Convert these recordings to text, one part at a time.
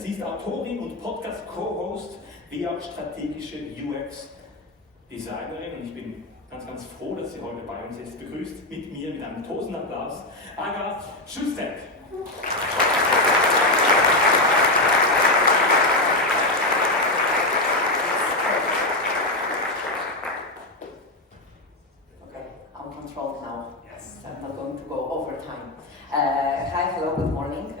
Sie ist Autorin und Podcast-Co-Host wie auch strategische UX-Designerin. Und ich bin ganz froh, dass sie heute bei uns ist. Begrüßt mit mir mit einem tosenden Applaus Szostek. Controlled now, yes. So I'm not going to go over time. Hi, hello, good morning.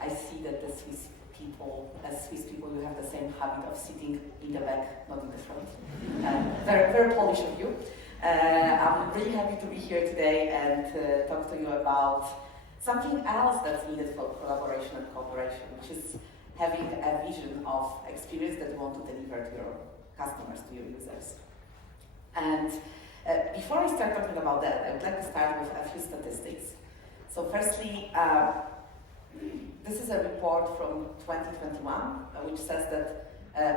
I see that the Swiss people, as Swiss people, you have the same habit of sitting in the back, not in the front. Very Polish of you. I'm really happy to be here today and talk to you about something else that's needed for collaboration and cooperation, which is having a vision of experience that you want to deliver to your customers, to your users. And before I start talking about that, I would like to start with a few statistics. So firstly, this is a report from 2021, which says that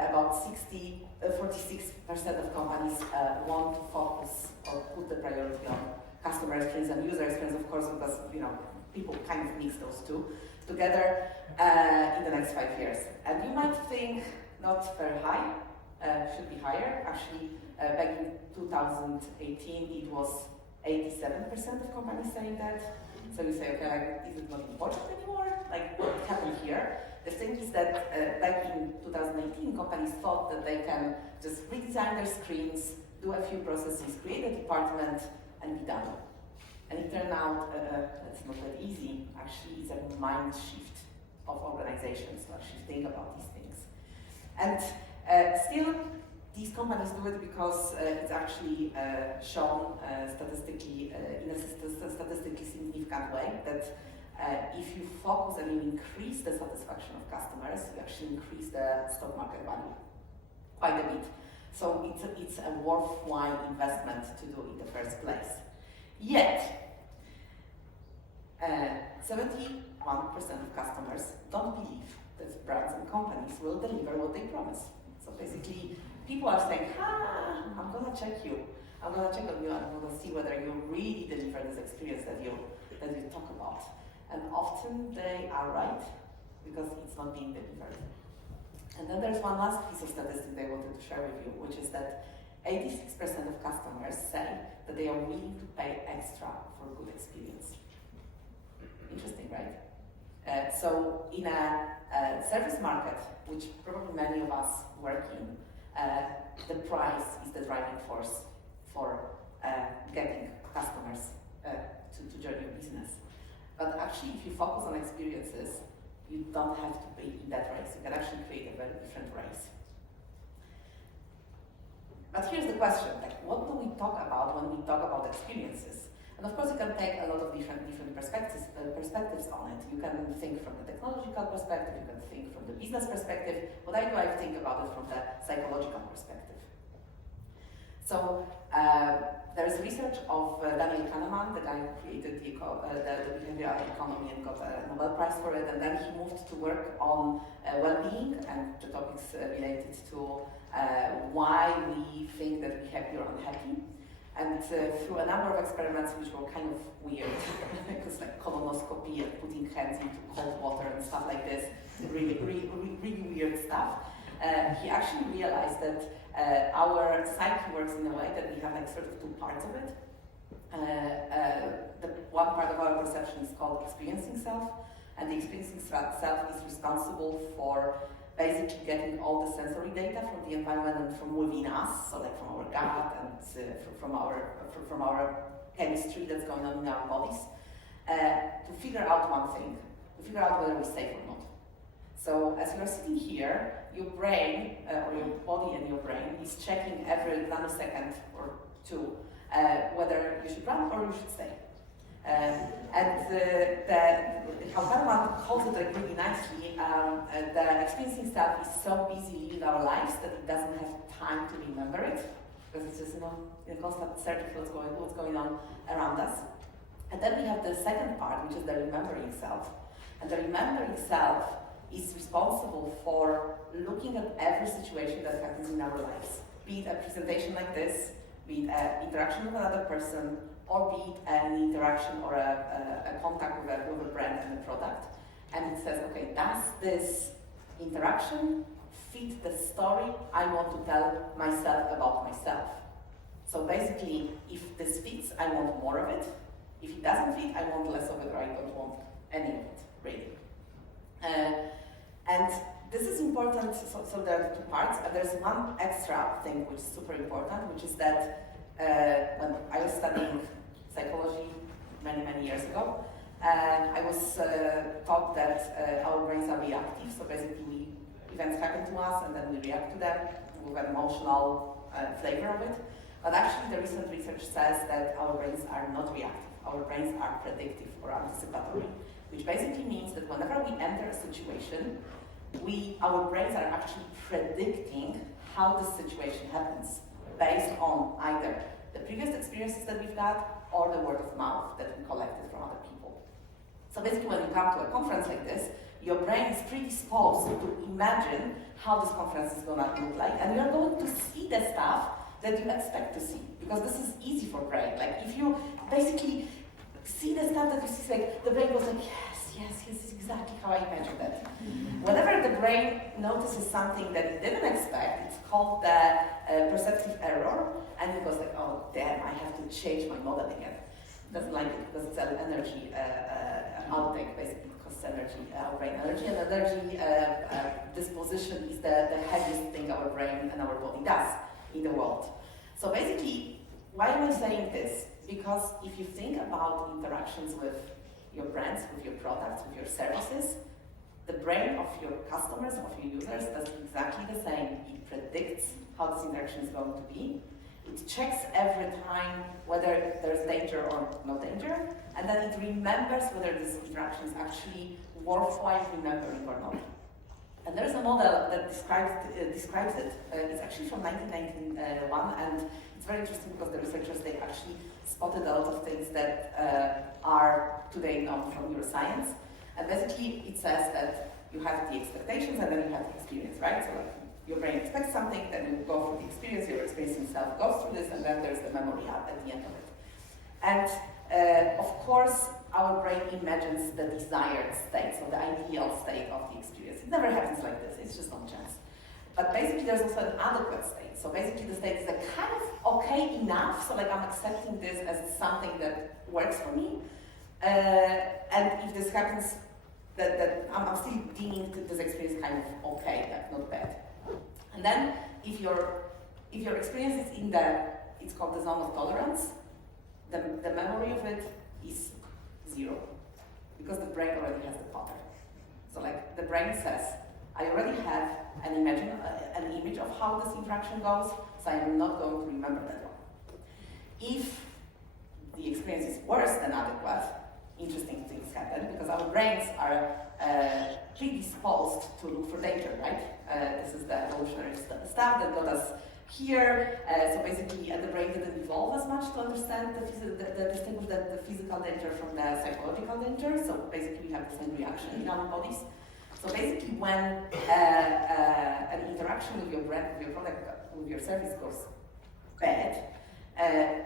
about 46% of companies want to focus or put the priority on customer experience and user experience, of course, because people kind of mix those two together in the next 5 years. And you might think not very high, should be higher. Actually, back in 2018, it was 87% of companies saying that. So you say, okay, is it not important anymore? Like, what happened here? The thing is that back in 2018, companies thought that they can just redesign their screens, do a few processes, create a department, and be done. And it turned out that's not that easy. Actually, it's a mind shift of organizations to actually think about these things. And still, these companies do it because it's actually shown statistically in a statistically significant way that if you focus and you increase the satisfaction of customers, you actually increase the stock market value quite a bit. So it's a worthwhile investment to do in the first place. Yet, 71% of customers don't believe that brands and companies will deliver what they promise. So basically, people are saying, I'm gonna check you. I'm gonna check on you and I'm gonna see whether you really deliver this experience that you talk about. And often they are right, because it's not being delivered. And then there's one last piece of statistic I wanted to share with you, which is that 86% of customers say that they are willing to pay extra for good experience. Interesting, right? So in a service market, which probably many of us work in, the price is the driving force for getting customers to join your business. But actually, if you focus on experiences, you don't have to be in that race. You can actually create a very different race. But here's the question, like, what do we talk about when we talk about experiences? And of course, you can take a lot of different perspectives on it. You can think from the technological perspective, you can think from the business perspective. What I do, I think about it from the psychological perspective. So there's research of Daniel Kahneman, the guy who created the behavioral economy and got a Nobel Prize for it, and then he moved to work on well-being and the topics related to why we think that we're happy or unhappy. And through a number of experiments which were kind of weird, because like colonoscopy and putting hands into cold water and stuff like this, really weird stuff, he actually realized that our psyche works in a way that we have like sort of two parts of it. The one part of our perception is called experiencing self, and the experiencing self is responsible for basically getting all the sensory data from the environment and from within us, so like from our gut and from our chemistry that's going on in our bodies, to figure out one thing, to figure out whether we're safe or not. So as you are sitting here, your brain, or your body and your brain, is checking every nanosecond or two whether you should run or you should stay. How Kahneman calls it like really nicely, the experiencing self is so busy living our lives that it doesn't have time to remember it, because it's just in a constant search of what's going on around us. And then we have the second part, which is the remembering self. And the remembering self is responsible for looking at every situation that happens in our lives, be it a presentation like this, be it an interaction with another person, or be it an interaction or a contact with a brand and a product. and it says, okay, does this interaction fit the story I want to tell myself about myself? So basically, if this fits, I want more of it. If it doesn't fit, I want less of it, or I don't want any of it, really. And this is important, so there are two parts. There's one extra thing which is super important, which is that when I was studying psychology many years ago, I was taught that our brains are reactive, so basically events happen to us and then we react to them with an emotional flavor of it. But actually the recent research says that our brains are not reactive. Our brains are predictive or anticipatory, which basically means that whenever we enter a situation, our brains are actually predicting how the situation happens based on either the previous experiences that we've got or the word of mouth that we collected from other people. So basically when you come to a conference like this, your brain is predisposed to imagine how this conference is going to look like, and you're going to see the stuff that you expect to see, because this is easy for brain. Like if you basically see the stuff that you see, like the brain goes like, yes, this is exactly how I imagined that. Whenever the brain notices something that it didn't expect, it's called the perceptive error, and it goes like, oh damn, I have to change my model again. It doesn't like it because it's an energy outtake, basically it costs energy, our brain energy, and energy disposition is the heaviest thing our brain and our body does in the world. So basically, why am I saying this? Because if you think about interactions with your brands, with your products, with your services, the brain of your customers, of your users, does exactly the same. It predicts how this interaction is going to be. It checks every time whether there's danger or no danger, and then it remembers whether this interaction is actually worthwhile remembering or not. And there's a model that describes it. It's actually from 1991, and it's very interesting because the researchers, they actually spotted a lot of things that are today known from neuroscience. And basically, it says that you have the expectations and then you have the experience, right? So like, your brain expects something, then you go through the experience, your experience itself goes through this, and then there's the memory at the end of it. And of course, our brain imagines the desired state, so the ideal state of the experience. It never happens like this, it's just on chance. But basically there's also an adequate state. So basically the state is like kind of okay enough, so like I'm accepting this as something that works for me. And if this happens, that I'm still deeming this experience kind of okay, like not bad. And then if your experience is in it's called the zone of tolerance, the memory of it is 0, because the brain already has the pattern. So like the brain says, I already have an image of how this interaction goes, so I am not going to remember that one. If the experience is worse than adequate, interesting things happen, because our brains are predisposed to look for danger, right? This is the evolutionary stuff that got us here. So basically, the brain didn't evolve as much to understand distinguish the physical danger from the psychological danger. So basically, we have the same reaction in our bodies. So basically, when an interaction with your brand, with your product, with your service goes bad,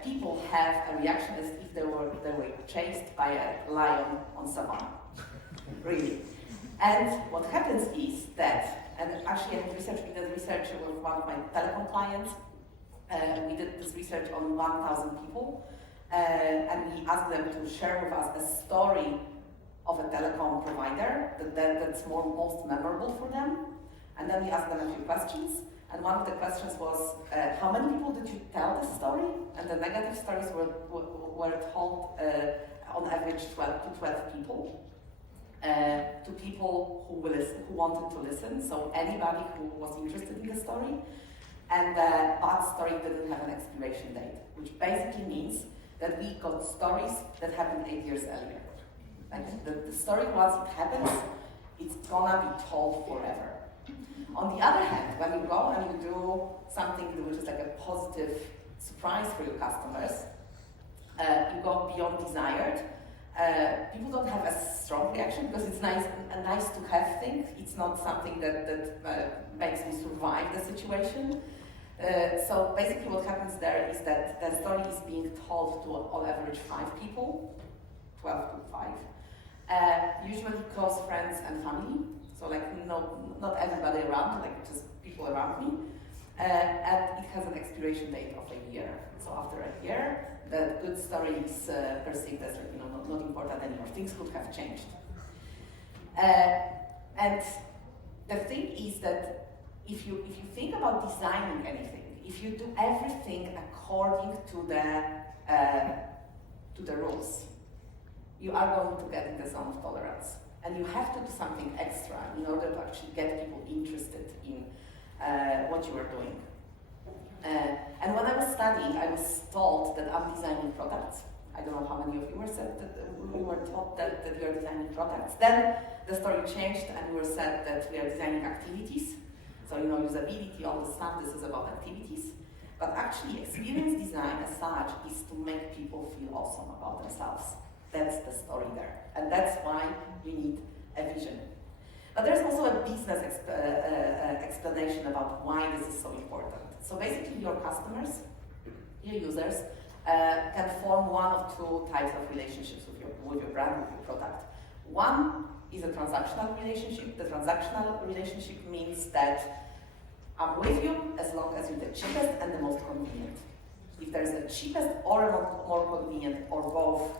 people have a reaction as if they were chased by a lion on savannah. Really. And what happens is that, and actually we did research with one of my telecom clients. We did this research on 1,000 people, and we asked them to share with us a story of a telecom provider that's most memorable for them. And then we asked them a few questions. And one of the questions was, how many people did you tell this story? And the negative stories were told on average 12 to 12 people. To people who wanted to listen, so anybody who was interested in the story. And the bad story didn't have an expiration date, which basically means that we got stories that happened 8 years earlier. Like the story, once it happens, it's gonna be told forever. On the other hand, when you go and you do something which is like a positive surprise for your customers, you go beyond desired. People don't have a strong reaction because it's a nice to have thing. It's not something that makes me survive the situation. So basically what happens there is that the story is being told to on average 5 people, 12 to 5. usually close friends and family, so like not everybody around, like just people around me. And it has an expiration date of a year. So after a year, the good story is perceived as like, not important anymore. Things could have changed. And the thing is that if you think about designing anything, if you do everything according to the rules, you are going to get in the zone of tolerance. And you have to do something extra in order to actually get people interested in what you are doing. And when I was studying, I was told that I'm designing products. I don't know how many of you were said that we were taught that you are designing products. Then the story changed and we were said that we are designing activities. So usability, all the stuff, this is about activities. But actually, experience design as such is to make people feel awesome about themselves. That's the story there. And that's why you need a vision. But there's also a business explanation about why this is so important. So basically, your customers, your users, can form one of two types of relationships with your brand, with your product. One is a transactional relationship. The transactional relationship means that I'm with you as long as you're the cheapest and the most convenient. If there's a cheapest or a more convenient or both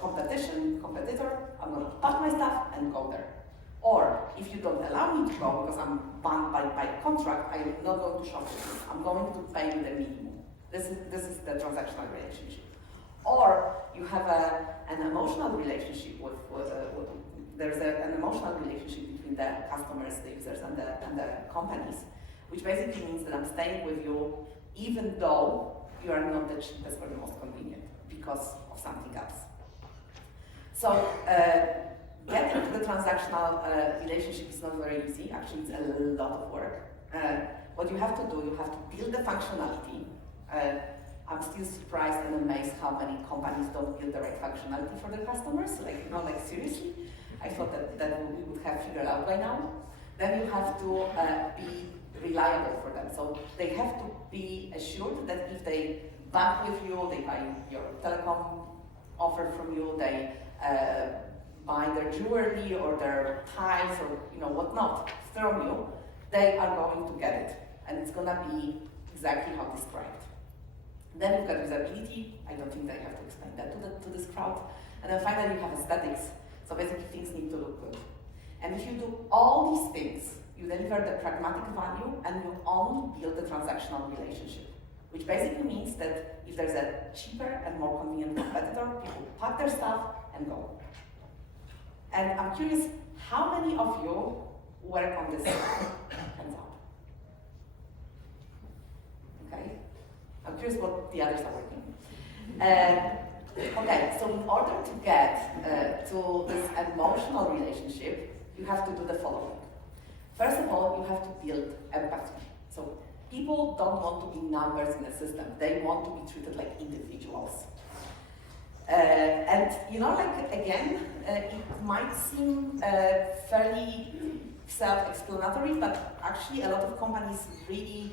competitor, I'm going to pack my stuff and go there. Or if you don't allow me to go because I'm bound by contract, I'm not going to shop with you. I'm going to pay you the minimum. This is the transactional relationship. Or you have an emotional relationship there's an emotional relationship between the customers, the users, and the companies, which basically means that I'm staying with you even though you are not the cheapest or the most convenient because of something else. So getting to the transactional relationship is not very easy. Actually, it's a lot of work. What you have to do, you have to build the functionality. I'm still surprised and amazed how many companies don't build the right functionality for their customers. Like seriously, I thought that we would have figured out by now. Then you have to be reliable for them. So they have to be assured that if they bank with you, they buy your telecom offer from you, they buy their jewelry or their ties or whatnot from you, they are going to get it. And it's gonna be exactly how described. Then you've got usability. I don't think that I have to explain that to this crowd. And then finally you have aesthetics. So basically things need to look good. And if you do all these things, you deliver the pragmatic value and you only build the transactional relationship. Which basically means that if there's a cheaper and more convenient competitor, people pack their stuff and go. And I'm curious, how many of you work on this? Hands up. Okay. I'm curious what the others are working. Okay, so in order to get to this emotional relationship, you have to do the following. First of all, you have to build empathy. So people don't want to be numbers in a system. They want to be treated like individuals. And again, it might seem fairly self-explanatory, but actually a lot of companies really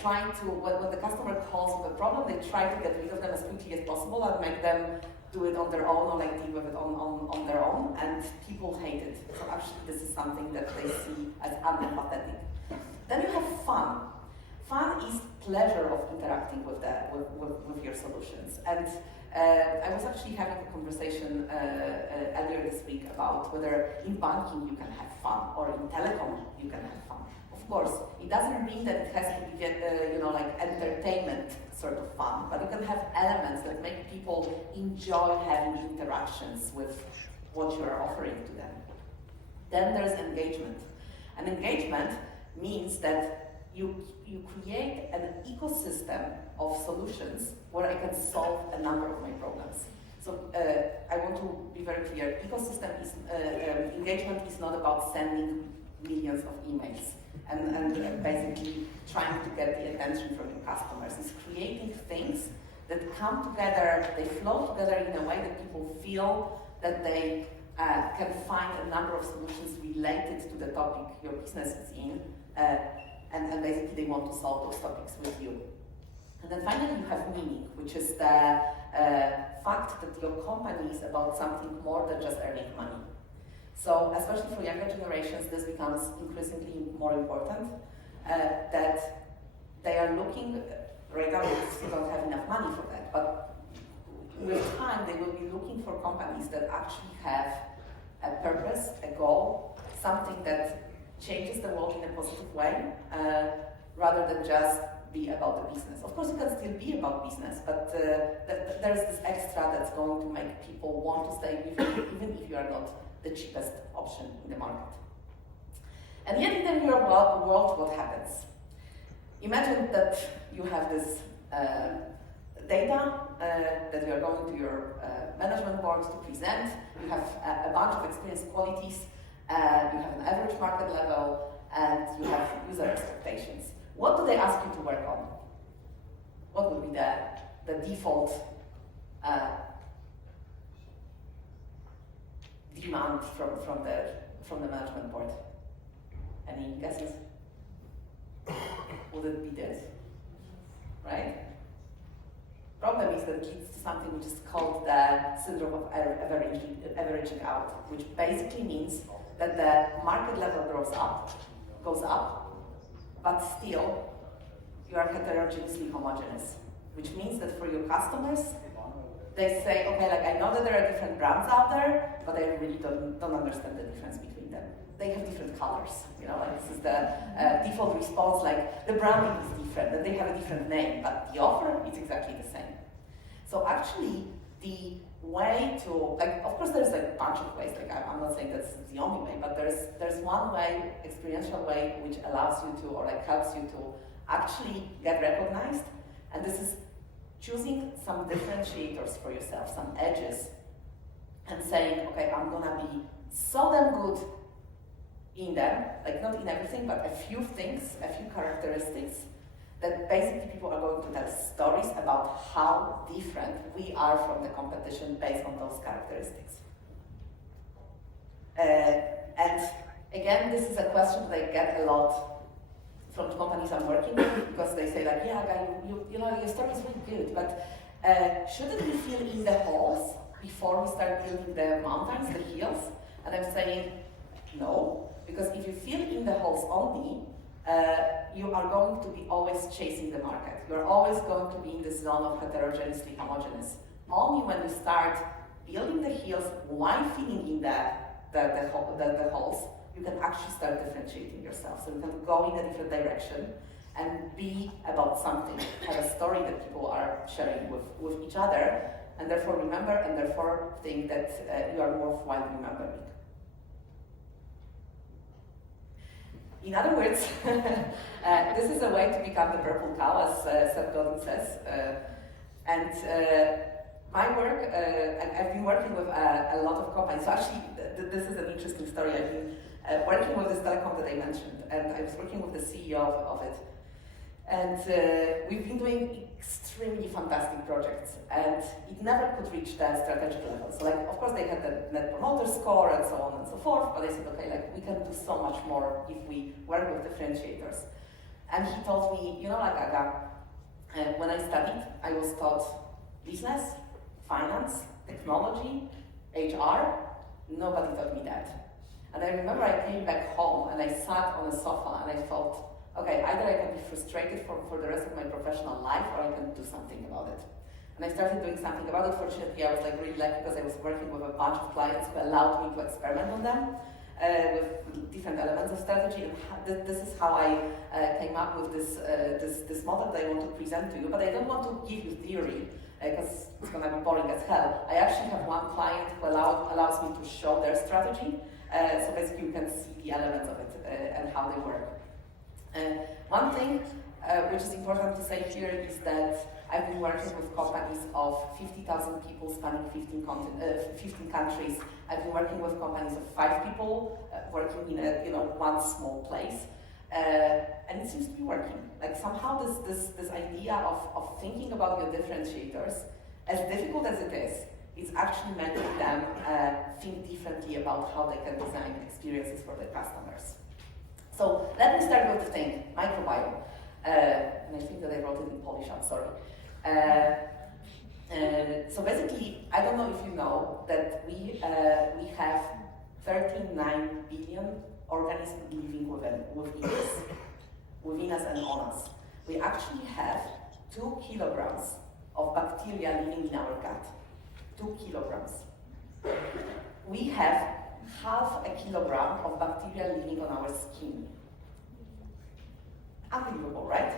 try to, when the customer calls with a problem, they try to get rid of them as quickly as possible and make them do it on their own or deal with it on their own, and people hate it. So actually this is something that they see as unempathetic. Then you have fun. Fun is pleasure of interacting with your solutions. And I was actually having a conversation earlier this week about whether in banking you can have fun or in telecom you can have fun. Of course, it doesn't mean that it has to be entertainment sort of fun, but you can have elements that make people enjoy having interactions with what you are offering to them. Then there's engagement. And engagement means that you create an ecosystem of solutions where I can solve a number of my problems. So I want to be very clear, engagement is not about sending millions of emails and basically trying to get the attention from your customers. It's creating things that come together, they flow together in a way that people feel that they can find a number of solutions related to the topic your business is in, and basically they want to solve those topics with you. And then finally you have meaning, which is the fact that your company is about something more than just earning money. So especially for younger generations, this becomes increasingly more important, that they are looking, right now they still don't have enough money for that, but with time they will be looking for companies that actually have a purpose, a goal, something that changes the world in a positive way, rather than just be about the business. Of course, it can still be about business, but there's this extra that's going to make people want to stay with you, even if you are not the cheapest option in the market. And yet, in the real world, what happens? Imagine that you have this data that you are going to your management board to present. You have a bunch of experience qualities, you have an average market level, and you have user expectations. What do they ask you to work on? What would be the default demand from the management board? Any guesses? Would it be this? Right? Problem is that it leads to something which is called the syndrome of averaging out, which basically means that the market level goes up, but still you are heterogeneously homogeneous, which means that for your customers, they say, okay, like I know that there are different brands out there, but I really don't understand the difference between them. They have different colors, you know, like this is the default response, like the branding is different, and they have a different name, but the offer is exactly the same. So actually, the way to, like, of course there's like a bunch of ways, like I'm not saying that's the only way, but there's one way, experiential way, which allows you to, or like helps you to actually get recognized, and this is choosing some differentiators for yourself, some edges, and saying, okay, I'm gonna be so damn good in them, like not in everything, but a few things, a few characteristics, that basically people are going to tell stories about how different we are from the competition based on those characteristics. And again, this is a question that I get a lot from the companies I'm working with, because they say like, yeah, guy, you know, your story is really good, but shouldn't we fill in the holes before we start building the mountains, the hills? And I'm saying, no, because if you fill in the holes only, you are going to be always chasing the market. You're always going to be in the zone of heterogeneously homogeneous. Only when you start building the hills while filling in the holes, you can actually start differentiating yourself. So you can go in a different direction and be about something, have a story that people are sharing with each other, and therefore remember, and therefore think that you are worthwhile remembering. In other words, this is a way to become the purple cow, as Seth Godin says. My work, I've been working with a lot of companies. So actually, this is an interesting story. I've been working with this telecom that I mentioned, and I was working with the CEO of it. And we've been doing extremely fantastic projects, and it never could reach the strategic level. So like, of course they had the net promoter score and so on and so forth, but I said, okay, like we can do so much more if we work with differentiators. And he told me, you know, like Aga, when I studied, I was taught business, finance, technology, HR. Nobody taught me that. And I remember I came back home and I sat on a sofa and I thought, okay, either I can be frustrated for the rest of my professional life, or I can do something about it. And I started doing something about it. Fortunately, I was like really lucky because I was working with a bunch of clients who allowed me to experiment on them with different elements of strategy. And this is how I came up with this model that I want to present to you. But I don't want to give you theory because it's going to be boring as hell. I actually have one client who allows me to show their strategy. So basically, you can see the elements of it and how they work. One thing which is important to say here is that I've been working with companies of 50,000 people spanning 15 countries. I've been working with companies of 5 people working in one small place, and it seems to be working. Like somehow this idea of thinking about your differentiators, as difficult as it is, it's actually making them think differently about how they can design experiences for their customers. So let me start with the thing, microbiome. And I think that I wrote it in Polish, I'm sorry. So basically, I don't know if you know that we have 39 billion organisms living within us and on us. We actually have 2 kilograms of bacteria living in our gut. 2 kilograms. We have half a kilogram of bacteria living on our skin. Unbelievable, right?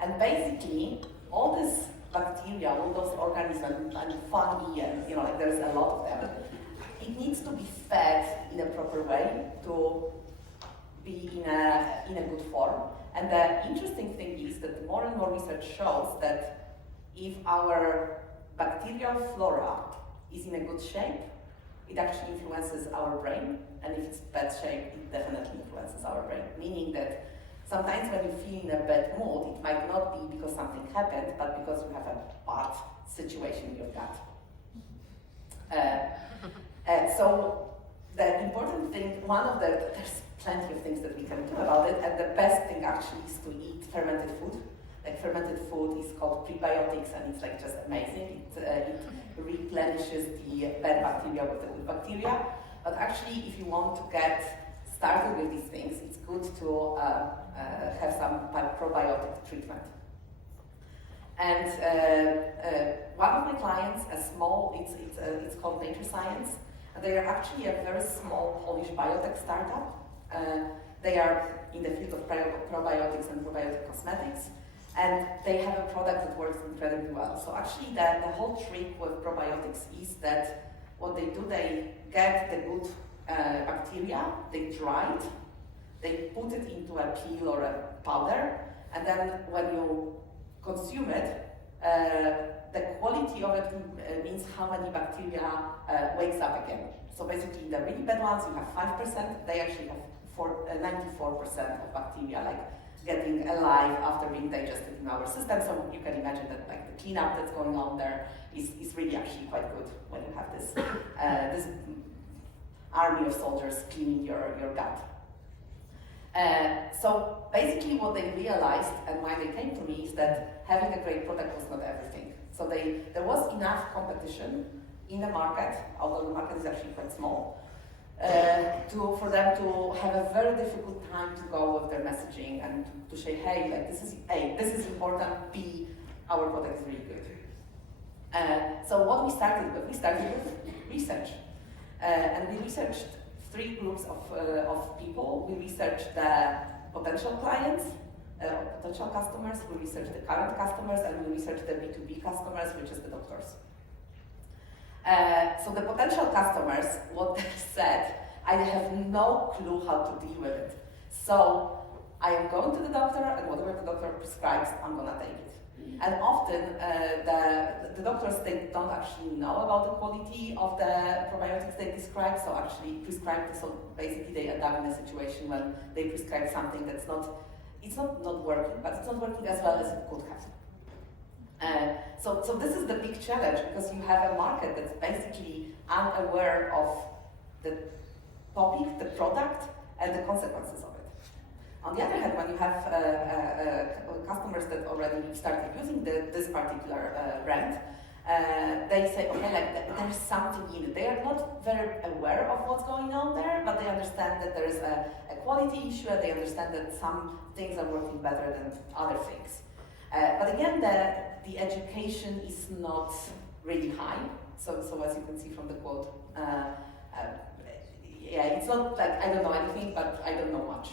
And basically, all this bacteria, all those organisms and fungi, and like there's a lot of them, it needs to be fed in a proper way to be in a good form. And the interesting thing is that more and more research shows that if our bacterial flora is in a good shape, it actually influences our brain, and if it's bad shape, it definitely influences our brain. Meaning that sometimes when you feel in a bad mood, it might not be because something happened, but because you have a bad situation in your gut. So the important thing, there's plenty of things that we can do about it, and the best thing actually is to eat fermented food. Like fermented food is called prebiotics, and it's like just amazing. It replenishes the bad bacteria with the good bacteria. But actually, if you want to get started with these things, it's good to have some probiotic treatment. And one of my clients, it's called Nature Science. They are actually a very small Polish biotech startup. They are in the field of probiotics and probiotic cosmetics, and they have a product that works incredibly well. So actually the whole trick with probiotics is that what they do, they get the good bacteria, they dry it, they put it into a pill or a powder, and then when you consume it, the quality of it means how many bacteria wakes up again. So basically, the really bad ones, you have 5%, they actually have 94% of bacteria like getting alive after being digested in our system. So you can imagine that like the cleanup that's going on there is really actually quite good when you have this this army of soldiers cleaning your gut. So basically what they realized and why they came to me is that having a great product was not everything. So there was enough competition in the market, although the market is actually quite small, for them to have a very difficult time to go with their messaging and to say, hey, like this is important, B, our product is really good. So what we started with research. And we researched 3 groups of people. We researched the potential clients, potential customers, we researched the current customers, and we researched the B2B customers, which is the doctors. So the potential customers, what they said, I have no clue how to deal with it. So I am going to the doctor, and whatever the doctor prescribes, I'm gonna take it. And often the doctors, they don't actually know about the quality of the probiotics they prescribe, so actually so basically they end up in a situation when they prescribe something that's not working, but it's not working as well as it could have. So this is the big challenge, because you have a market that's basically unaware of the topic, the product, and the consequences of it. On the other hand, when you have customers that already started using this particular brand, they say, okay, like there's something in it. They are not very aware of what's going on there, but they understand that there is a quality issue, and they understand that some things are working better than other things. But again, the education is not really high. So as you can see from the quote, it's not like I don't know anything, but I don't know much.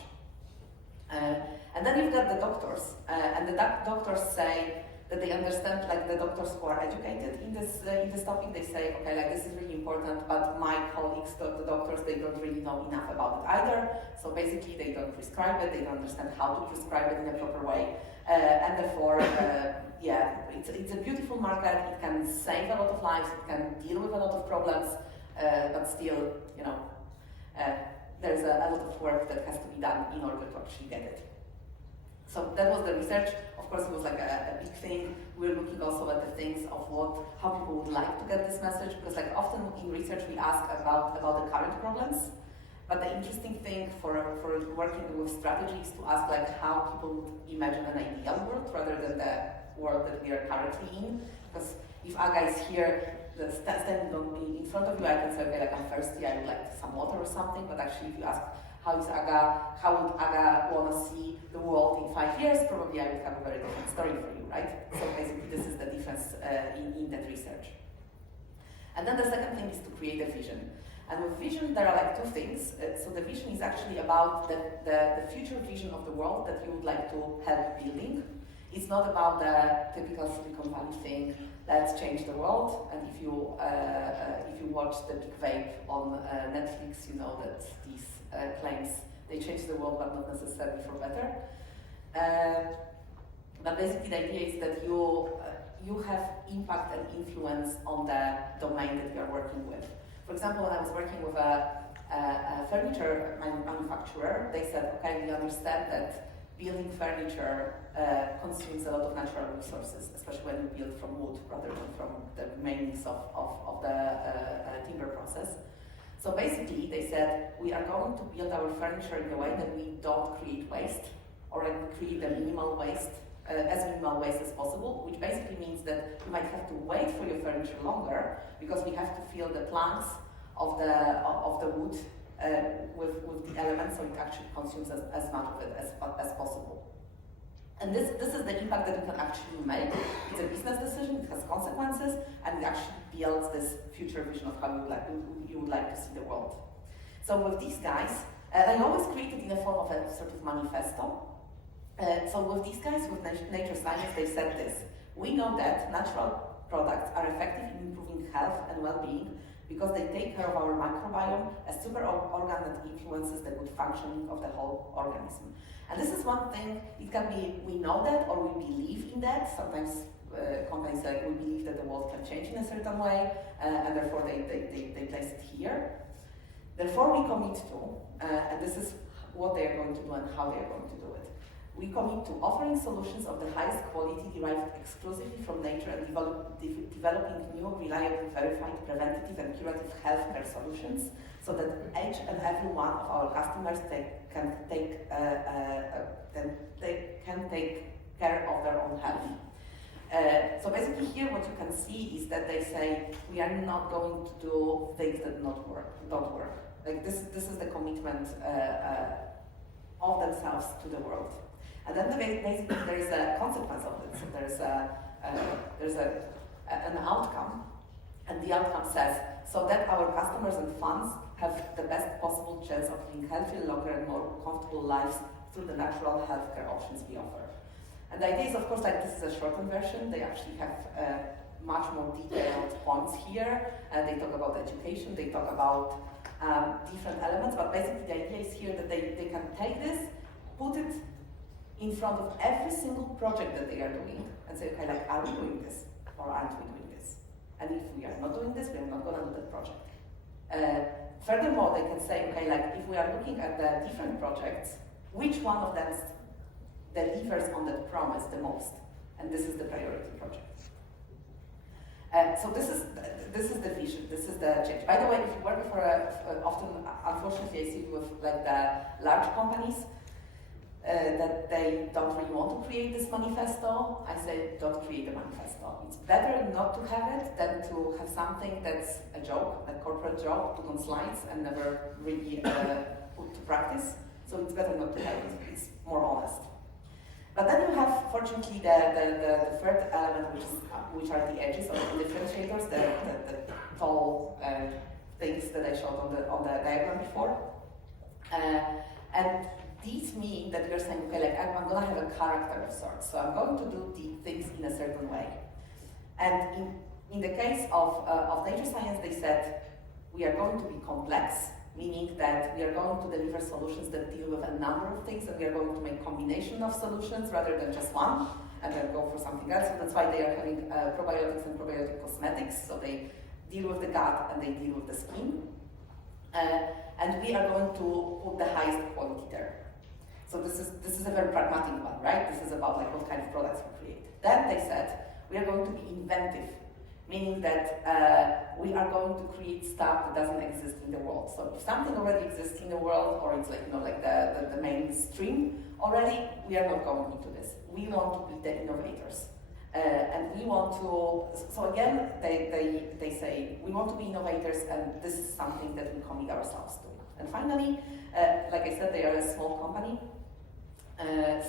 And then you've got the doctors, and the doctors say that they understand, like the doctors who are educated in this topic, they say, okay, like this is really important, but my colleagues, the doctors, they don't really know enough about it either. So basically, they don't prescribe it, they don't understand how to prescribe it in a proper way, and therefore, it's a beautiful market. It can save a lot of lives, it can deal with a lot of problems, but still, there's a lot of work that has to be done in order to actually get it. So that was the research. Of course, it was like a big thing. We're looking also at the things of how people would like to get this message, because like often in research we ask about the current problems, but the interesting thing for working with strategies to ask like how people would imagine an ideal world rather than the world that we are currently in. Because if Aga is here, standing in front of you, I can say, okay, like I'm thirsty, I would like some water or something. But actually, if you ask how would Aga want to see the world in 5 years, probably I would have a very different story for you, right? So basically, this is the difference in that research. And then the second thing is to create a vision. And with vision, there are like two things. So the vision is actually about the future vision of the world that you would like to help building. It's not about the typical Silicon Valley thing, let's change the world. And if you watch the Big Vape on Netflix, you know that these claims, they change the world, but not necessarily for better. But basically the idea is that you have impact and influence on the domain that you are working with. For example, when I was working with a furniture manufacturer, they said, okay, we understand that building furniture consumes a lot of natural resources, especially when you build from wood rather than from the remains of the timber process. So basically, they said, we are going to build our furniture in a way that we don't create waste, or create a minimal waste, as minimal waste as possible, which basically means that you might have to wait for your furniture longer because we have to fill the planks of the wood with the elements, so it actually consumes as much of it as possible. And this is the impact that you can actually make. It's a business decision, it has consequences, and it actually builds this future vision of how you would like to see the world. So with these guys, I always create it in the form of a sort of manifesto. So with these guys, with Nature Science, they said this: we know that natural products are effective in improving health and well-being because they take care of our microbiome, a superorgan that influences the good functioning of the whole organism. And this is one thing, it can be, we know that or we believe in that. Sometimes companies like, we believe that the world can change in a certain way, and therefore they place it here. Therefore we commit to, and this is what they are going to do and how they are going to do it. We commit to offering solutions of the highest quality derived exclusively from nature and developing new, reliable, verified, preventative and curative healthcare solutions so that each and every one of our customers can take care of their own health. So basically here what you can see is that they say we are not going to do things that don't work. Like this is the commitment of themselves to the world. And then basically there is a consequence of it. So there's an outcome, and the outcome says so that our customers and funds have the best possible chance of living healthier, longer, and more comfortable lives through the natural healthcare options we offer. And the idea is, of course, like this is a shortened version. They actually have much more detailed points here. They talk about education. They talk about different elements. But basically, the idea is here that they can take this, put it in front of every single project that they are doing and say, okay, like, are we doing this or aren't we doing this? And if we are not doing this, we are not going to do that project. Furthermore, they can say, okay, like, if we are looking at the different projects, which one of them delivers on that promise the most? And this is the priority project. So this is the vision, this is the change. By the way, if you work for often, unfortunately, I see with like the large companies, that they don't really want to create this manifesto. I say don't create a manifesto. It's better not to have it than to have something that's a joke, a corporate joke, put on slides and never really put to practice. So it's better not to have it. It's more honest. But then you have, fortunately, the third element, which are the edges or the differentiators, the tall things that I showed on the diagram before. And these mean that you're saying, okay, like I'm going to have a character of sorts, so I'm going to do the things in a certain way. And in the case of Nature Science, they said we are going to be complex, meaning that we are going to deliver solutions that deal with a number of things, and we are going to make combination of solutions rather than just one, and then go for something else. So that's why they are having probiotics and probiotic cosmetics. So they deal with the gut and they deal with the skin. And we are going to put the highest quality there. So this is a very pragmatic one, right? This is about like what kind of products we create. Then they said we are going to be inventive, meaning that we are going to create stuff that doesn't exist in the world. So if something already exists in the world, or it's like like the the mainstream already, we are not going into this. We want to be the innovators. And we want to, so again, they say, we want to be innovators, and this is something that we commit ourselves to. And finally, like I said, they are a small company.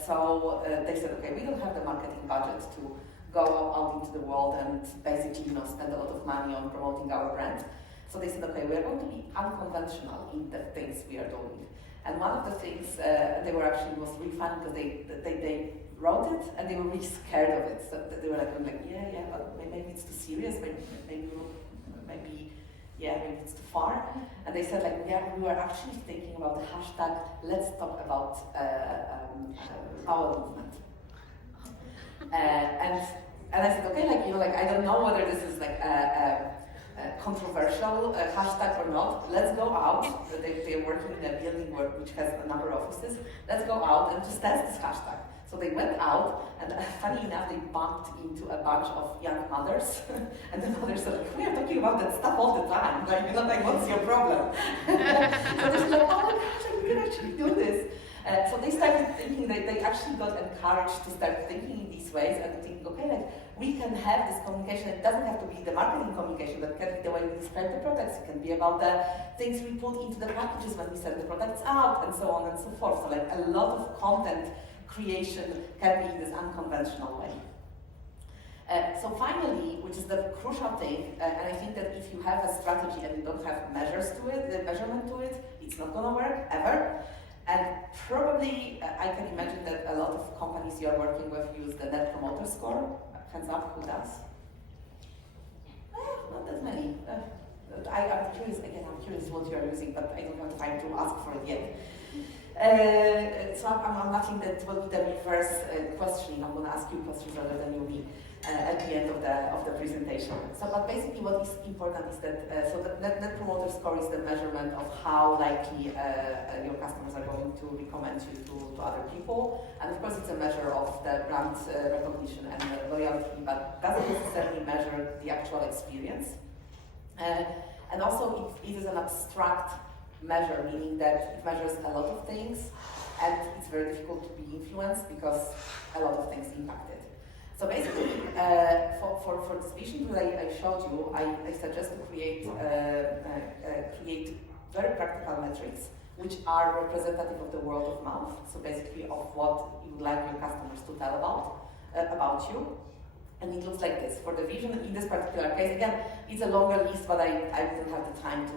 So they said, okay, we don't have the marketing budget to go out into the world and basically, spend a lot of money on promoting our brand. So they said, okay, we are going to be unconventional in the things we are doing. And one of the things they were actually was really fun because they wrote it and they were really scared of it. So they were like, yeah, but maybe it's too serious. Maybe it's too far. And they said we were actually thinking about the hashtag. Let's talk about our movement. And I said, okay, I don't know whether this is a controversial hashtag or not. Let's go out. They're working in a building which has a number of offices. Let's go out and just test this hashtag. So they went out, and funny enough, they bumped into a bunch of young mothers, and the mothers said, we are talking about that stuff all the time. What's your problem? So they said, oh my gosh, we can actually do this. So they started thinking that they actually got encouraged to start thinking in these ways and think, okay, we can have this communication. It doesn't have to be the marketing communication, but it can be the way we describe the products. It can be about the things we put into the packages when we send the products out, and so on and so forth. So a lot of content creation can be in this unconventional way. So finally, which is the crucial thing, and I think that if you have a strategy and you don't have measurement to it, it's not going to work ever. And probably, I can imagine that a lot of companies you're working with use the Net Promoter Score. Hands up, who does? Not that many. I'm curious what you're using, but I don't have time to ask for it yet. So I'm nothing that will be the reverse questioning. I'm going to ask you questions rather than you me at the end of the presentation. So, but basically, what is important is that so the Net Promoter Score is the measurement of how likely your customers are going to recommend you to other people, and of course, it's a measure of the brand recognition and loyalty, but doesn't necessarily measure the actual experience. And also, it is an abstract measure, meaning that it measures a lot of things, and it's very difficult to be influenced because a lot of things impact it. So basically, for this vision that I showed you, I suggest to create very practical metrics which are representative of the word of mouth. So basically, of what you would like your customers to tell about you. And it looks like this. For the vision, in this particular case, again, it's a longer list, but I didn't have the time to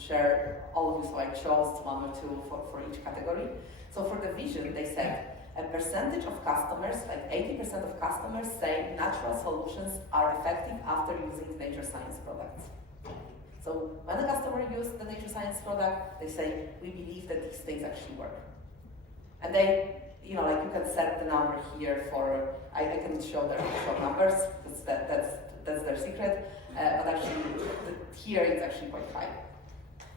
share all of you, so I chose one or two for each category. So for the vision, they said a percentage of customers, 80% of customers say natural solutions are effective after using nature science products. So when a customer uses the nature science product, they say, we believe that these things actually work. And they, you can set the number here for, I can show their actual numbers, that's their secret, but actually here it's actually quite high.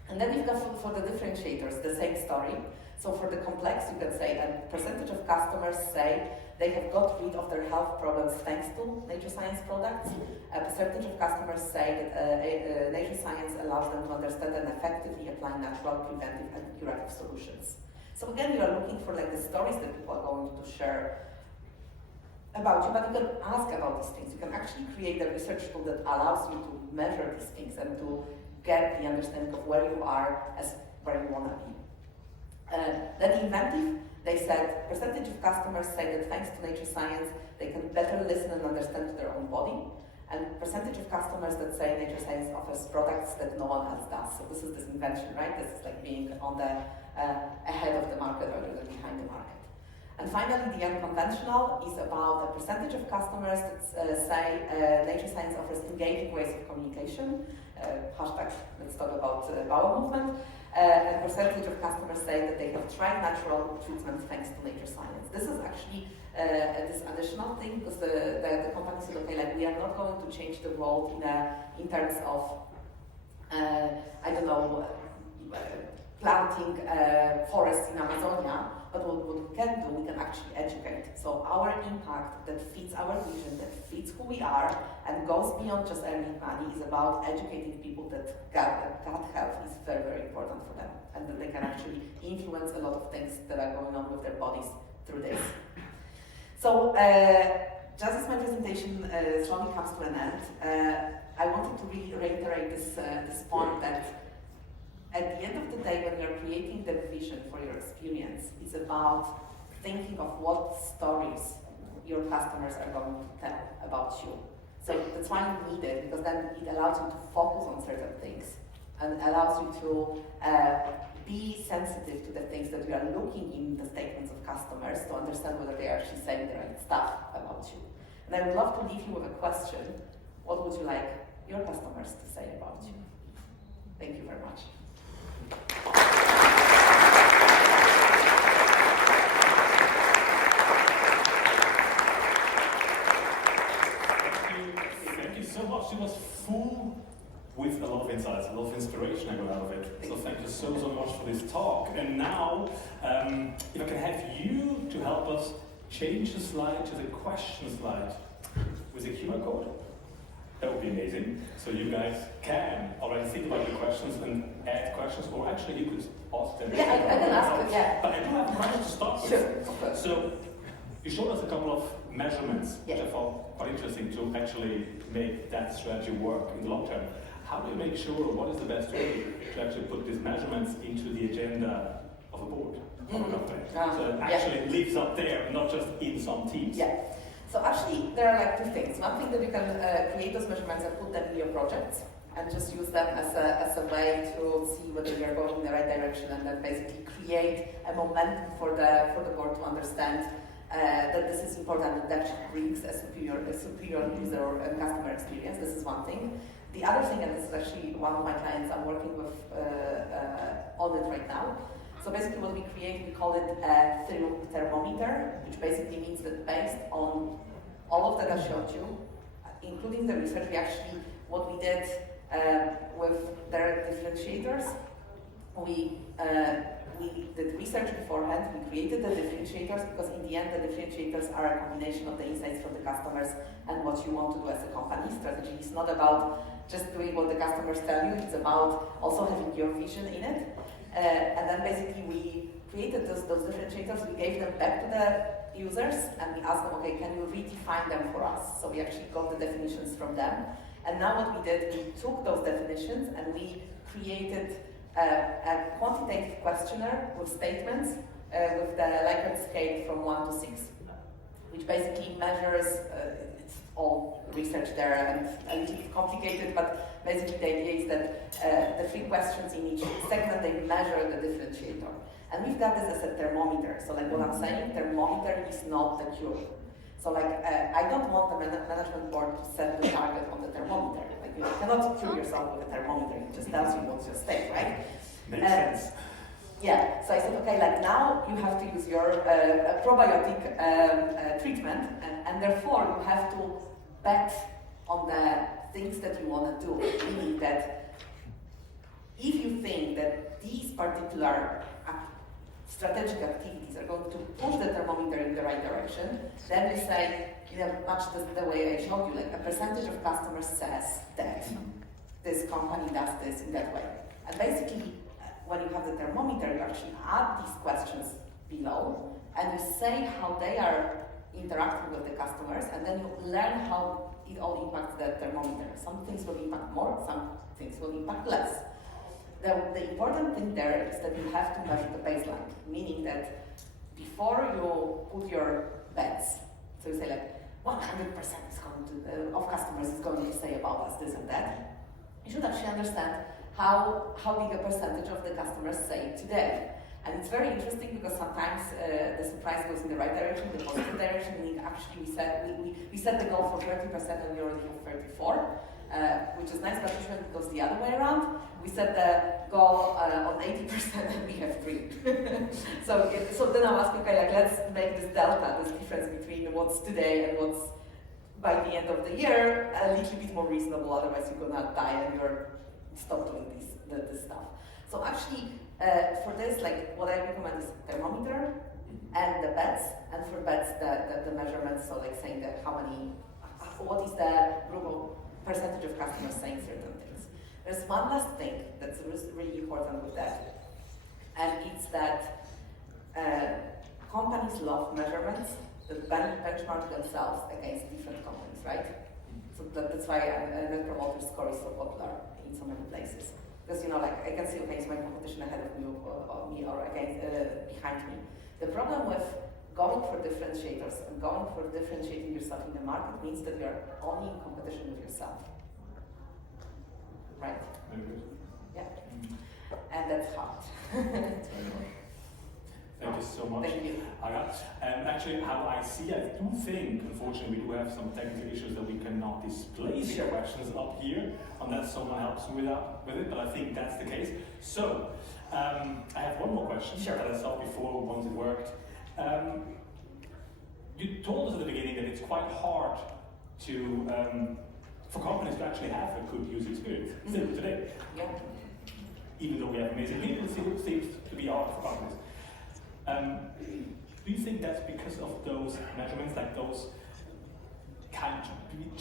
And then you've got for the differentiators, the same story. So for the complex, you can say a percentage of customers say they have got rid of their health problems thanks to nature science products. A percentage of customers say that nature science allows them to understand and effectively apply natural, preventive, and curative solutions. So again, you are looking for the stories that people are going to share about you, but you can ask about these things. You can actually create a research tool that allows you to measure these things and to get the understanding of where you are as where you want to be. Then inventive, they said percentage of customers say that thanks to nature science, they can better listen and understand their own body. And percentage of customers that say nature science offers products that no one else does. So this is this invention, right? This is being on the ahead of the market rather than behind the market. And finally, the unconventional is about a percentage of customers that say nature science offers engaging ways of communication. Hashtag, let's talk about our movement. A percentage of customers say that they have tried natural treatments thanks to nature science. This is actually this additional thing because the company said, okay, we are not going to change the world in terms of, planting forests in Amazonia. But what we can do, we can actually educate. So our impact that fits our vision, that fits who we are, and goes beyond just earning money, is about educating people that gut health is very, very important for them, and that they can actually influence a lot of things that are going on with their bodies through this. So, just as my presentation slowly comes to an end, I wanted to really reiterate this point that at the end of the day, when you're creating the vision for your experience, it's about thinking of what stories your customers are going to tell about you. So that's why you need it, because then it allows you to focus on certain things and allows you to be sensitive to the things that you are looking in the statements of customers to understand whether they are actually saying the right stuff about you. And I would love to leave you with a question. What would you like your customers to say about you? Thank you very much. Thank you so much. It was full with a lot of insights, a lot of inspiration I got out of it. So thank you so much for this talk. And now, if I can have you to help us change the slide to the question slide with a QR code. That would be amazing. So you guys can already think about the questions and add questions, or actually you could ask them. Yeah, I can ask it, yeah. But I do have a question to start with. Sure. So you showed us a couple of measurements, yeah, which I found quite interesting to actually make that strategy work in the long term. How do you make sure, what is the best way to actually put these measurements into the agenda of a board, of a company? So it actually lives up there, not just in some teams. Yeah. So actually, there are like two things. One thing that you can create those measurements and put them in your projects, and just use them as a way to see whether you're going in the right direction, and then basically create a momentum for the board to understand that this is important and that actually brings a superior user or customer experience. This is one thing. The other thing, and this is actually one of my clients I'm working with on it right now. So basically what we create, we call it a thermometer, which basically means that based on all of that I showed you, including the research, what we did with their differentiators, we did research beforehand, we created the differentiators, because in the end the differentiators are a combination of the insights from the customers and what you want to do as a company. Strategy is not about just doing what the customers tell you, it's about also having your vision in it. And then basically we created those differentiators, we gave them back to the users, and we asked them, okay, can you redefine them for us? So we actually got the definitions from them. And now what we did, we took those definitions and we created a quantitative questionnaire with statements with the Likert scale from 1 to 6, which basically measures, it's all research there and a little bit complicated, but basically the idea is that the 3 questions in each segment, they measure the differentiator. And we've got this as a thermometer. So like what I'm saying, thermometer is not the cure. So like, I don't want the management board to set the target on the thermometer. Like you cannot cure yourself with a thermometer, it just tells you what's your state, right? Makes sense. Yeah, so I said, okay, like now you have to use your probiotic treatment, and therefore you have to bet on the things that you want to do, meaning that if you think that these particular strategic activities are going to push the thermometer in the right direction, then we say, in a much the way I showed you, like a percentage of customers says that this company does this in that way. And basically, when you have the thermometer, you actually add these questions below, and you say how they are interacting with the customers, and then you learn how it all impacts the thermometer. Some things will impact more, some things will impact less. The important thing there is that you have to measure the baseline, meaning that before you put your bets, so you say like 100% is going to, of customers is going to say about us this and that, you should actually understand how big a percentage of the customers say today. And it's very interesting because sometimes the surprise goes in the right direction, the positive direction, meaning actually we set the goal for 30% and we already have 34, which is nice, but usually it goes the other way around. We set the goal on 80% and we have 3. so then I'm asking, okay, like let's make this delta, this difference between what's today and what's by the end of the year a little bit more reasonable, otherwise you're gonna die and you're stop doing this stuff. So actually, for this, like what I recommend is thermometer. and the bets, and for bets the measurements, so like saying that what is the group of percentage of customers saying certain things. There's one last thing that's really important with that, and it's that companies love measurements that benchmark themselves against different companies, right? So that's why Net Promoter Score is so popular in so many places. Because like I can see, okay, is my competition ahead of me or against behind me. The problem with going for differentiators and going for differentiating yourself in the market means that you are only in competition with yourself, right? Yeah, and that's hard. Thank you so much. Thank you. Actually, how I see, I do think, unfortunately, we do have some technical issues that we cannot display the questions up here, unless someone helps me with it, but I think that's the case. So, I have one more question that I saw before once it worked. You told us at the beginning that it's quite hard to, for companies to actually have a good user experience, still today. Yeah. Even though we have amazing people, it still seems to be hard for companies. Do you think that's because of those measurements, like those kind of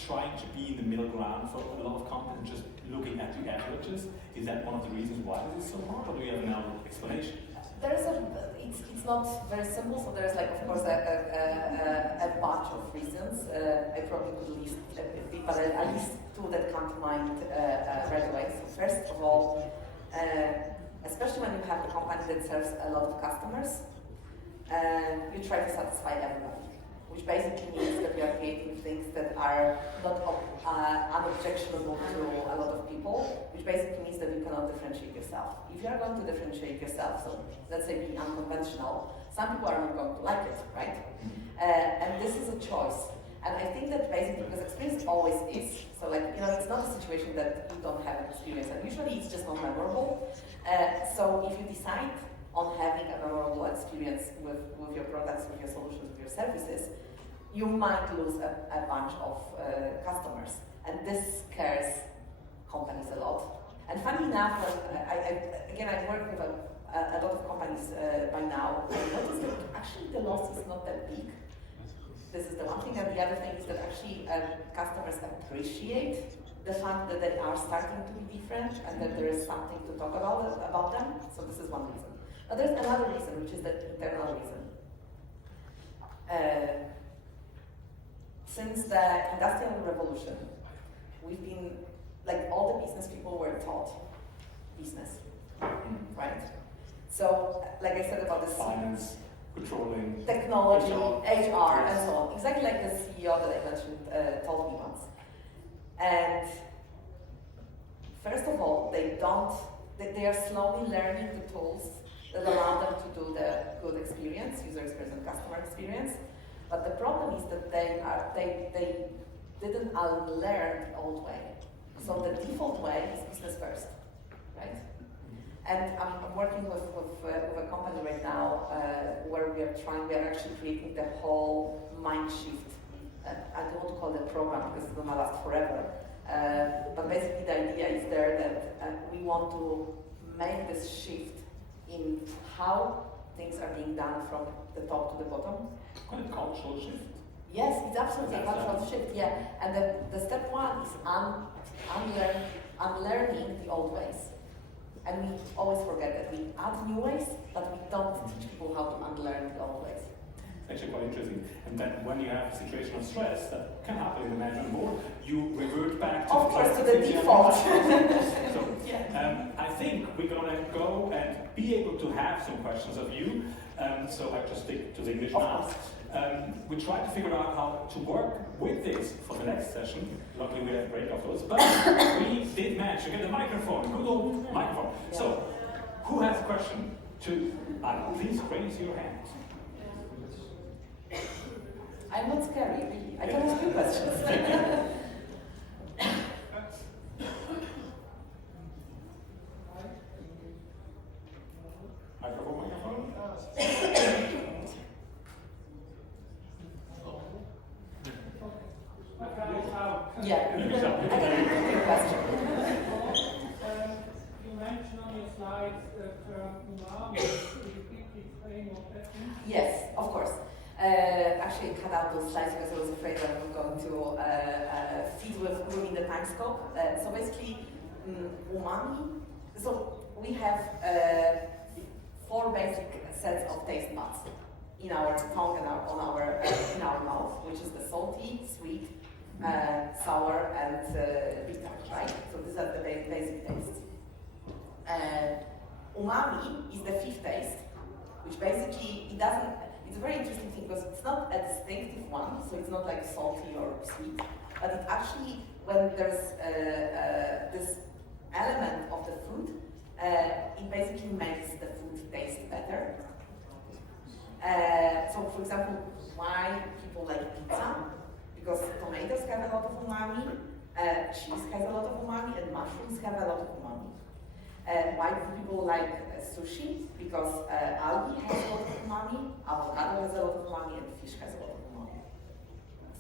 trying to be in the middle ground for a lot of companies, just looking at the averages? Is that one of the reasons why this is so hard, or do you have another explanation? It's not very simple, so there's like, of course, a bunch of reasons. I probably could list a bit, but at least two that come to mind right away. So first of all, especially when you have a company that serves a lot of customers, you try to satisfy everybody, which basically means that you are creating things that are not unobjectionable to a lot of people, which basically means that you cannot differentiate yourself. If you are going to differentiate yourself, so let's say be unconventional, some people are not going to like it, right? And this is a choice. And I think that basically, because experience always is, so like, it's not a situation that you don't have an experience, and usually it's just not memorable. So if you decide on having a memorable experience with your products, with your solutions, with your services, you might lose a bunch of customers. And this scares companies a lot. And funny enough, I work with a lot of companies by now, I noticed that actually the loss is not that big. This is the one thing, and the other thing is that actually customers appreciate the fact that they are starting to be different and that there is something to talk about them. So this is one reason. But there's another reason, which is the internal reason. Since the Industrial Revolution, we've been, like all the business people were taught business, right? So, like I said about the finance, controlling, technology, HR, and so on. Exactly like the CEO that I mentioned told me once. And first of all, they are slowly learning the tools that allow them to do the good experience, user experience and customer experience. But the problem is that they didn't unlearn the old way. So the default way is business first, right? And I'm working with a company right now where we are actually creating the whole mind shift. I don't want to call it a program because it's going to last forever. But basically the idea is there that we want to make this shift in how things are being done from the top to the bottom. Quite a cultural shift. Yes, it's absolutely a cultural shift, yeah. And the step one is unlearning the old ways. And we always forget that we add new ways, but we don't teach people how to unlearn the old ways. It's actually quite interesting. And then when you have a situation of stress that can happen in the management board, you revert back to the default. So I think we're gonna go and be able to have some questions of you. So I just stick to the English now. We tried to figure out how to work with this for the next session. Luckily we have break afterwards, but we did manage to get the microphone, good old microphone. Yeah. So, who has a question to please raise your hand. I'm not scary, really. I can ask you questions. Microphone. Yeah, I can ask you a question. You mentioned on your slides the term Umami. Could you quickly explain what that means? Yes, of course. Actually, I cut out those slides because I was afraid that I was going to fit within the time scope. So basically, umami. So we have 4 basic sets of taste buds in our tongue and in our mouth, which is the salty, sweet, sour, and bitter. Right. So these are the basic tastes. Umami is the 5th taste, which basically it's a very interesting thing because it's not a distinctive one, so it's not like salty or sweet, but it actually, when there's this element of the food, it basically makes the food taste better. So for example, why people like pizza? Because tomatoes have a lot of umami, cheese has a lot of umami, and mushrooms have a lot of umami. Why do people like sushi? Because algae has a lot of umami, avocado has a lot of umami, and fish has a lot of umami.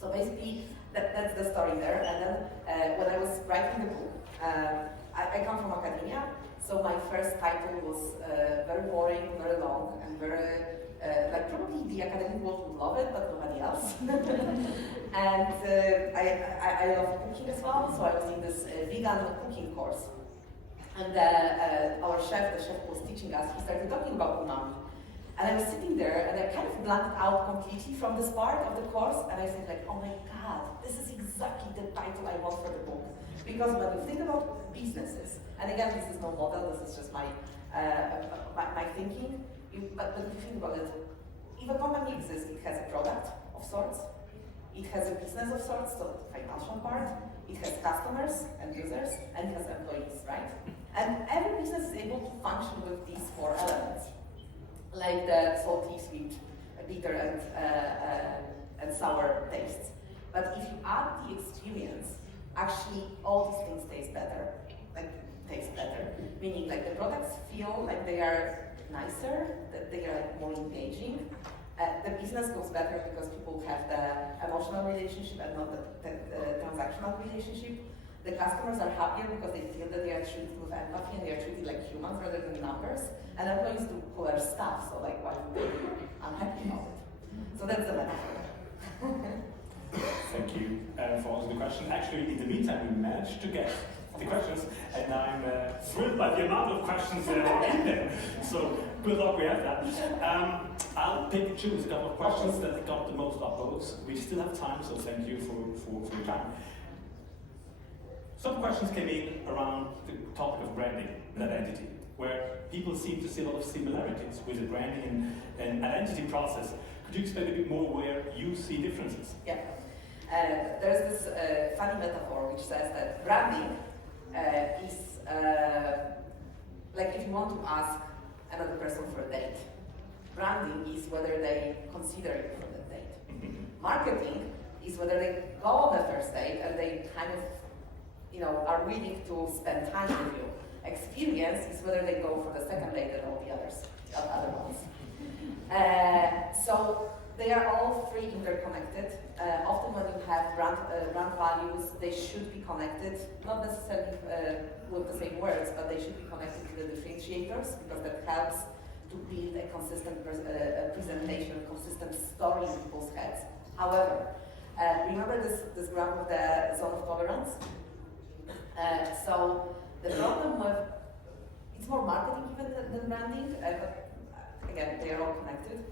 So basically, that's the story there. And then when I was writing the book, I come from academia, so my first title was very boring, very long, and very, like probably the academic world would love it, but nobody else. And I love cooking as well, so I was in this vegan cooking course. And the chef was teaching us, he started talking about umami. And I was sitting there and I kind of blanked out completely from this part of the course, and I said like, oh my God, this is exactly the title I want for the book. Because when you think about businesses, and again, this is no model, this is just my thinking, but if you think about it, if a company exists, it has a product of sorts, it has a business of sorts, so the financial part, it has customers and users, and it has employees, right? And every business is able to function with these 4 elements, like the salty, sweet, bitter, and sour tastes. But if you add the experience, actually all these things taste better, meaning like the products feel like they are nicer, that they are like more engaging. The business goes better because people have the emotional relationship and not the transactional relationship. The customers are happier because they feel that they are treated with empathy and they are treated like humans rather than numbers. And employees do cooler stuff, so like why would they be unhappy about it? So that's the metaphor. Thank you for answering the question. Actually, in the meantime, we managed to get the questions, and I'm thrilled by the amount of questions that are in there. So good luck, we have that. I'll pick and choose a couple of questions that got the most upvotes. We still have time, so thank you for your time. Some questions came in around the topic of branding and identity, where people seem to see a lot of similarities with the branding and identity process. Could you explain a bit more where you see differences? Yeah. There's this funny metaphor which says that branding is like if you want to ask another person for a date. Branding is whether they consider you for the date. Marketing is whether they go on the first date and they kind of, are willing to spend time with you. Experience is whether they go for the second date and all the other ones. So they are all 3 interconnected. Often when you have brand values, they should be connected, not necessarily with the same words, but they should be connected to the differentiators, because that helps to build a consistent presentation, a consistent story in people's heads. However, remember this graph of the zone of tolerance? So the problem with, it's more marketing even than branding, but again, they are all connected.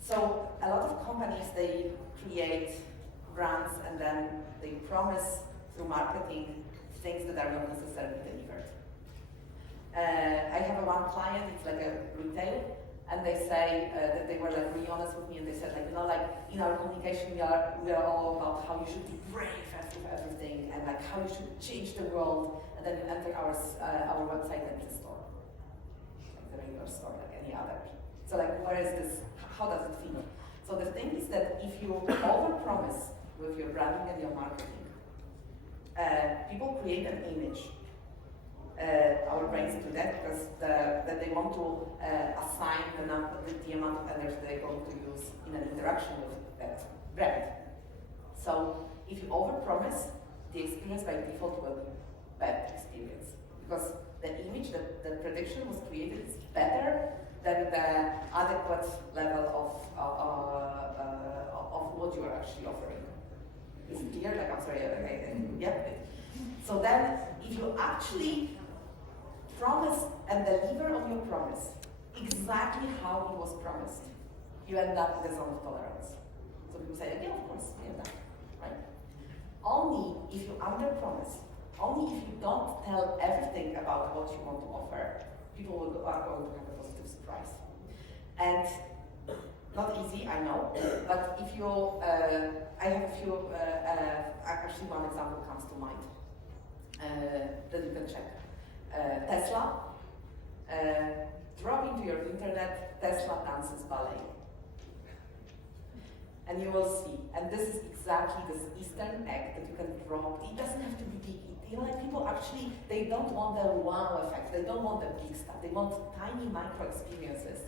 So a lot of companies, they create brands and then they promise through marketing things that are not necessarily delivered. I have one client, it's like a retail, and they say that they were like really honest with me, and they said like, in our communication we are all about how you should be brave with everything, and like how you should change the world, and then you enter our website and it's a store. Like the regular store, like any other. So like, where is this, how does it feel? So the thing is that if you overpromise with your branding and your marketing, people create an image. Our brains do that because that they want to assign the amount of energy they're going to use in an interaction with that brand. So if you overpromise, the experience by default will be bad experience, because the image, the prediction was created is better than the adequate level of what you are actually offering. Is it clear? Like, I'm sorry, yeah. So then, if you actually promise and deliver on your promise exactly how it was promised, you end up with a zone of tolerance. So people say, yeah, of course, we have that, right? Only if you under-promise, only if you don't tell everything about what you want to offer, people are going to have a positive surprise. And not easy, I know, but if you, I have a few, actually one example comes to mind that you can check. Tesla, drop into your internet, Tesla dances ballet. And you will see, and this is exactly this Eastern egg that you can drop. It doesn't have to be big. You know, like people actually, they don't want the wow effect. They don't want the big stuff. They want tiny micro experiences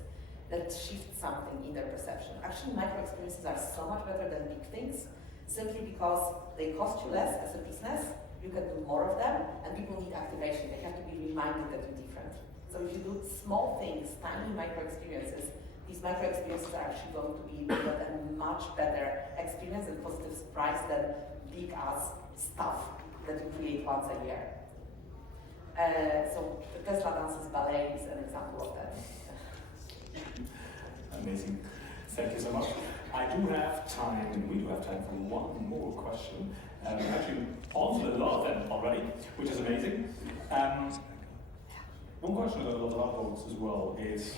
that shift something in their perception. Actually, micro experiences are so much better than big things, simply because they cost you less as a business. You can do more of them, and people need activation. They have to be reminded that you're different. So if you do small things, tiny micro experiences, these micro experiences are actually going to be a much better experience and positive surprise than big ass stuff that you create once a year. So the Tesla dances ballet is an example of that. Amazing. Thank you so much. I do have time, we do have time for one more question. We've actually answered a lot of them already, which is amazing. One question that a lot of upvotes as well is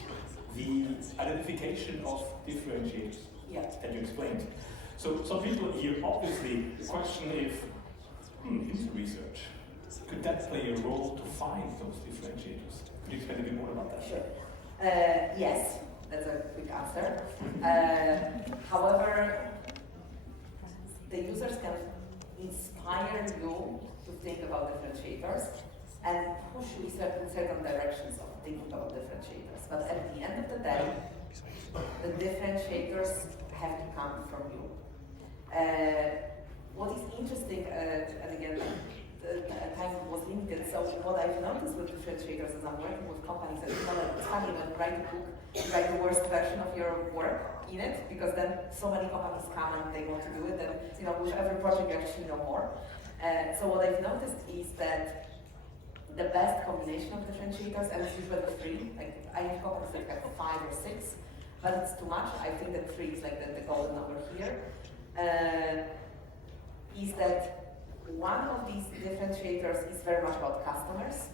the identification of differentiators that you explained. So some people here obviously question if user research, could that play a role to find those differentiators? Could you explain a bit more about that? Sure. Yes, that's a quick answer. However, the users can inspire you to think about differentiators and push you in certain directions of thinking about differentiators. But at the end of the day, the differentiators have to come from you. What is interesting, and again, the time was limited, so what I've noticed with differentiators is I'm working with companies, and it's funny when you write a book, you write the worst version of your work in it, because then so many companies come and they want to do it, and with every project you actually know more. So what I've noticed is that the best combination of differentiators, and it's usually 3, like I have companies that have 5 or 6, but it's too much. I think that 3 is like the golden number here. Is that one of these differentiators is very much about customers,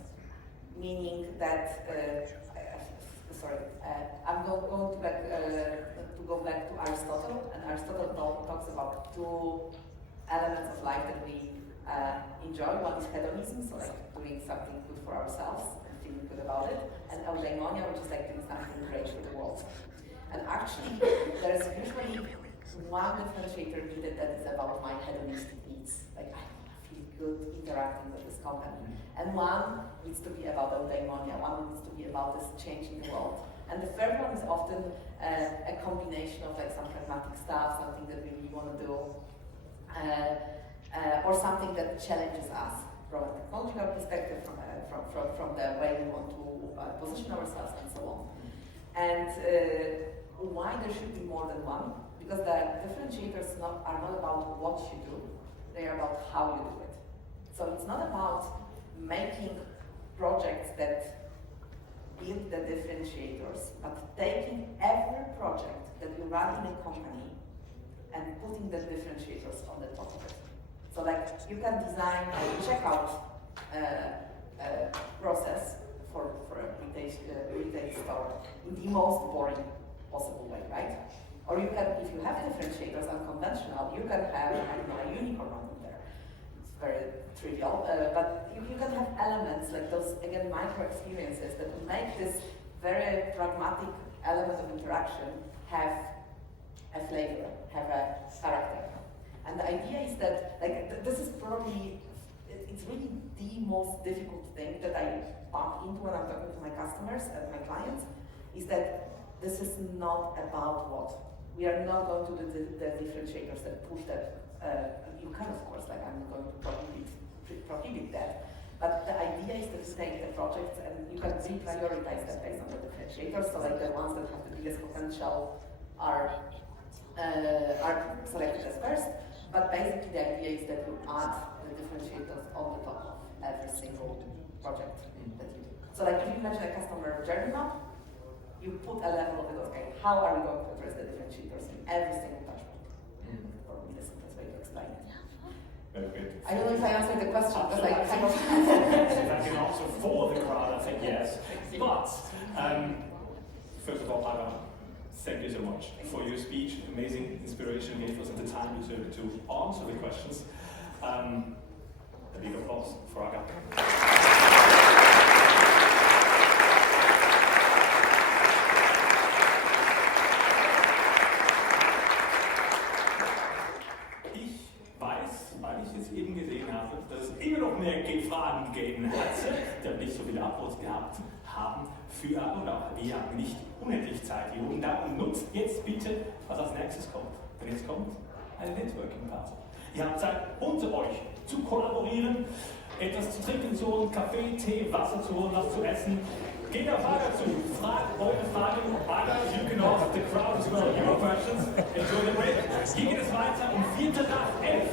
meaning that, I'm going to go back to Aristotle, and Aristotle talks about 2 elements of life that we enjoy. One is hedonism, so like doing something good for ourselves and feeling good about it, and eudaimonia, which is like doing something great for the world. And actually, there is usually one differentiator needed that is about my hedonistic needs. Like I feel good interacting with this company. And one needs to be about eudaimonia, one needs to be about this change in the world. And the third one is often a combination of like some pragmatic stuff, something that we really want to do, or something that challenges us from a technological perspective, from the way we want to position ourselves and so on. And why there should be more than one? Because the differentiators are not about what you do, they are about how you do it. So it's not about making projects that build the differentiators, but taking every project that you run in a company and putting the differentiators on the top of it. So like you can design a checkout process for a retail store in the most boring possible way, right? Or you can, if you have differentiators unconventional, you can have, a unicorn on there. It's very trivial, but you can have elements like those, again, micro experiences that will make this very pragmatic element of interaction have a flavor, have a character. And the idea is that, this is probably, it's really the most difficult thing that I bump into when I'm talking to my customers and my clients, is that this is not about what. We are not going to do the differentiators that push that. You can, of course, I'm going to prohibit that. But the idea is to take the projects and you can reprioritize them based on the differentiators. So the ones that have the biggest potential are are selected as first, but basically the idea is that you add the differentiators on the top of every single project that you do. So like if you imagine a customer journey map, you put a level of it, okay, how are we going to address the differentiators in every single touch point? Probably the simplest way to explain it. Very good. I don't know if I answered the question, because I kind of... If I can answer for the crowd, I think yes. But, first of all, Aga, thank you so much for your speech. Amazing inspiration you gave us and the time you took to answer the questions. A big applause for Aga. Dass es immer noch mehr Fragen gegeben hat, die nicht so viele Uploads gehabt haben für oder auch wir haben nicht unendlich Zeit hier und darum nutzt jetzt bitte, was als nächstes kommt. Denn jetzt kommt eine Networking-Party. Ihr habt Zeit, unter euch zu kollaborieren, etwas zu trinken zu holen, Kaffee, Tee, Wasser zu holen, was zu essen. Geht auf Aga zu, fragt eure Fragen. Aga, you can ask the crowd as well your questions. Enjoy the break. Hier geht es weiter um 4 nach 11.